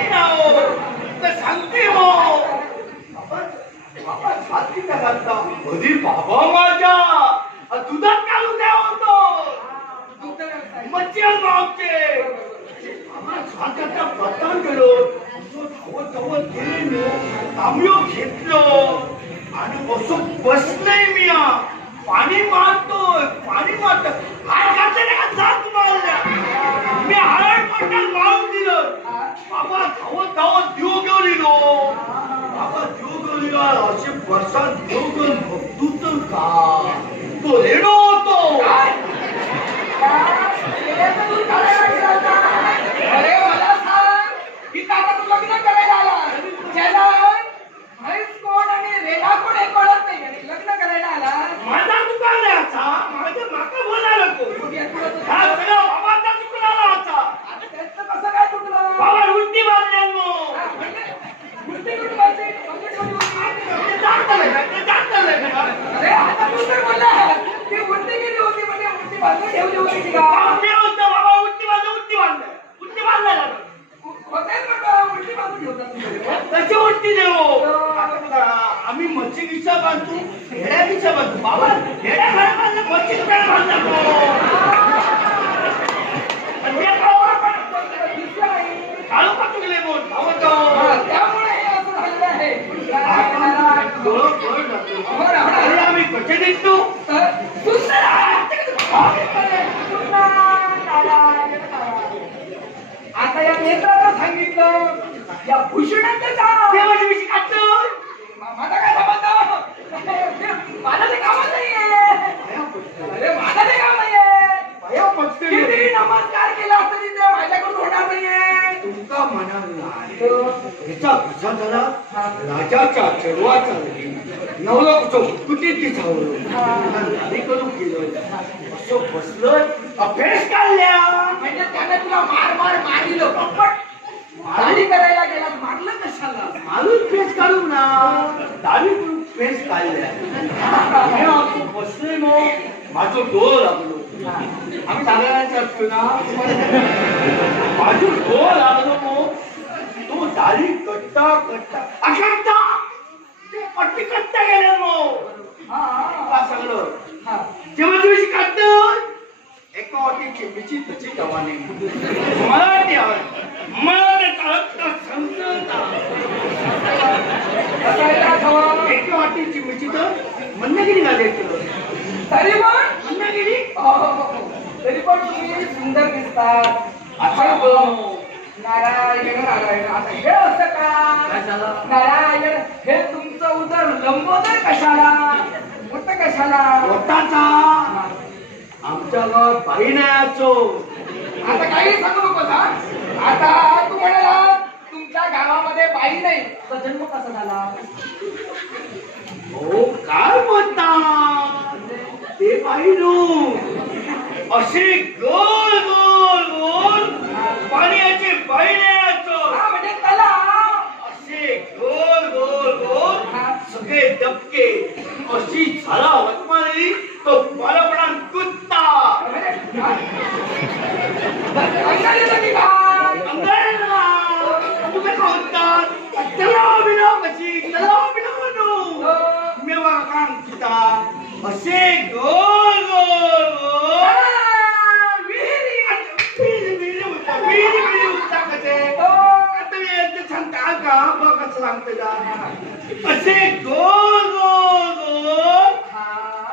नाही ना हो तर सांगते हो. बाबा छाती का घालता कधी बाबा माझ्या! दुधात घालून द्या होतो दुग्ध व्यवसाय मच्छी मागचे बाबा छाताचा पत्तान गेलो तो धावत धावत गेले तांबयो घेतलो. आणि बसून बसलोय मी हा. पाणी मारतोय पाणी मारतोय हात घातले का जात मारल्या मी हळद पटकन वाहून दिलं बाबा धावत धावत देव घेऊन येलो बाबा देव घेऊन येलो असे वर्षात देव घेऊन बघतो तर का तो रेडो अरे मला सांग की काका तू लग्न करायला आला ज्याला कोण आणि कोण हे कळत नाही आणि लग्न करायला आला माझा दुकान आहे आता माझ्या माका नको हा सगळा बाबाचा चुकला आता आता त्याचं कसं काय बाबा उलटी उलटी नाही, नाही अरे आता तू तर बोलला ती उलटी केली होती म्हणजे उलटी बाजू ठेवली होती ती बाबा मी होतो, बाबा उलटी मारलं, उलटी. होतेच ठेवतात देऊ? बघा, आम्ही मच्छी किशा बांधतो हेड्या किशा बांधतो. बाबा हेड्या घरा बांधलं मच्छी घरा बांधलं गेले. त्यामुळे असं झालेलं आहे. आम्ही कसे दिसतो. आता या नेत्राचं सांगितलं या भूषणाचं सांग. देवाची विषय खातो मा- माझा काय संबंध माझा ते कामच नाहीये अरे माझा ते काम नाहीये किती नमस्कार केला तरी ते माझ्याकडून होणार नाहीये तुमका म्हणाला ह्याचा कसा झाला. राजाच्या चढवाचा नवरा कुठं कुठे दिसावलं नारी करून गेलं. असं बसलं अभ्यास काढल्या. म्हणजे त्याने तुला मार मार मारिलं. पप्पट दाढी करायला गेला मारलं कशाला? मारून पेस काढू ना. दाढी करून पेस काढल्या बसलोय मग. माझं डोळ लागलो. आम्ही सागरांचे असतो ना. माझं डोळ लागलो. दाढी कट्टा कट्टा. अकट्टा. ते पट्टी कट्टा गेल्या मग हा, सगळं. हा. जेव्हा दिवशी काढतो एका वाटीची मिची तशी गवाने मला ते मला ते कळत समजत? एका वाटीची मिची तर मंदगिरी घालायचं तरी पण? मंदगिरी हो, हो, हो. तरी पण तुम्ही सुंदर दिसतात. आता. नारायण नारायण आता हे असं का? नारायण हे तुमचं उदर लंबोदर कशाला? मोठं कशाला? पोटाचा आमच्या गावात बाई नाही असो आता काही सांगू नको आता तू म्हणाला तुमच्या गावामध्ये बाई नाही. तर जन्म कसा झाला? हो काय म्हणता? ते पाहिलो असे गोल गोल गोल पाण्याचे बैल्याचं हा म्हणजे कला असे गोल गोल गोल सगळे डबके अशी झाला वतमाली तो परपणा कुत्ता अंगाने जाती काय अंगाला तुम्ही काय म्हणतात तलाव बिलाव कशी तलाव बिलाव म्हणू मी बघा काम चिता असे गोल गोल गोल विहिरी विहिरी विहिरी होता विहिरी विहिरी होता कसे आता मी एकदा सांगता का बघ कसं सांगते का असे गोल गोल गोल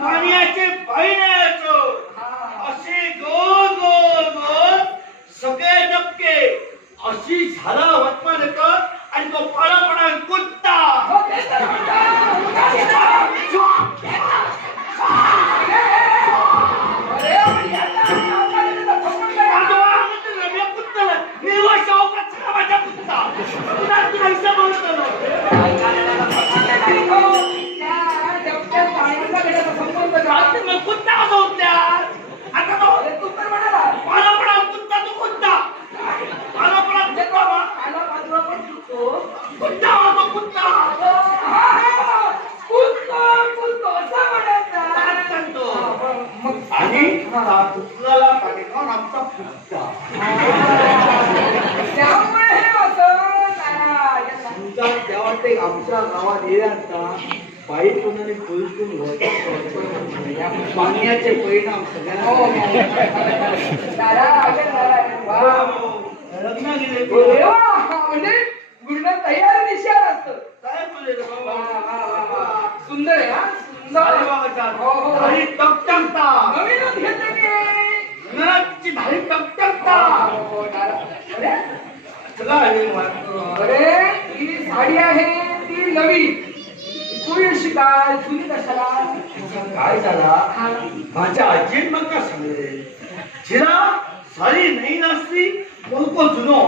पाण्याचे पाण्याचं असे गोल गोल गोल सगळे डबके अशी झाला वतमान कर आणि तो पळापणा कुत्ता कुत्ता कसा होत्या आता तो पळापणा कुत्ता तो कुत्ता. पळापणा कुत्ता. कुत्ता तो कुत्ता. काय सांगतो. आणि त्या कुत्र्याला पाठीमागून आमचा कुत्ता. त्यामुळे हे असं आमच्या गावात येता बाई कोणाने बोलतून पाण्याचे परिणाम हो, हो, देवा, म्हणजे पूर्ण तयार दिशा असतं. सुंदर आहे हा? अरे सुंदर हो, हो. टकटकता. नवीनच घेतलं की नराची धारी टकटकता. हो. अरे. चला हे ही साडी आहे ती नवी तू येशील काय जुनी कशाला? काय झाला? हा. माझ्या आजीन मग का सांगले? जिरा सारी नाही नसती कोणको जुनो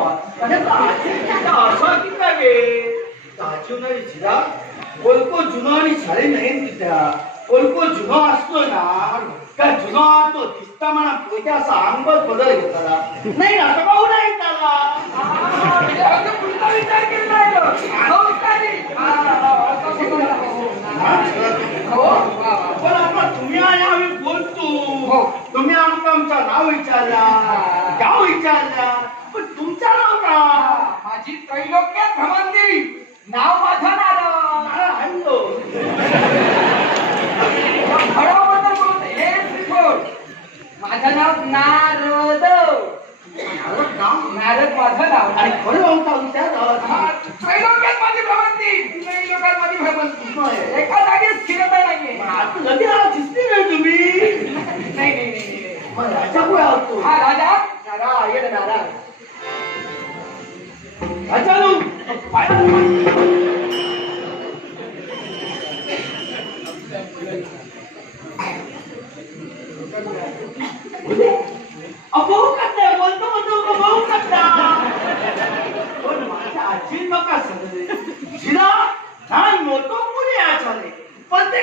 आणि आजीचा असा किती गे उन्हाळी जिरा कोलको जुनो आणि सारी नाही तिथ्या कोलको जुनो असतो ना. त्या जुनो तो दिसता म्हणा पोयच्या असा अंगभर बदल घेतला. नाही असं पाहू नाही त्याला. हा, म्हणजे अगं पुढचा विचार केला आहे. हा. हो. पण आता तुम्ही आणि आम्ही बोलतो हो. तुम्ही आमचं आमचं नाव विचारला गाव विचारला पण तुमचं नाव का माझी त्रैलोक्यात भ्रमंती नाव माझं हल्लो बोलत. हे श्रीफळ. माझं नाव नारद नारद नाव नारद माझं नाव आणि खरं होता त्रैलोक्यात माझी भ्रमंती त्रैलोक्यात माझी भ्रमंती एका जागी स्थिरता नाहीये आता लगेच आज दिसली नाही तुम्ही. नाही नाही नाही, नाही. मग राजा कुठे होतो हा राजा? दादा ये ना दादा राजा नु अबो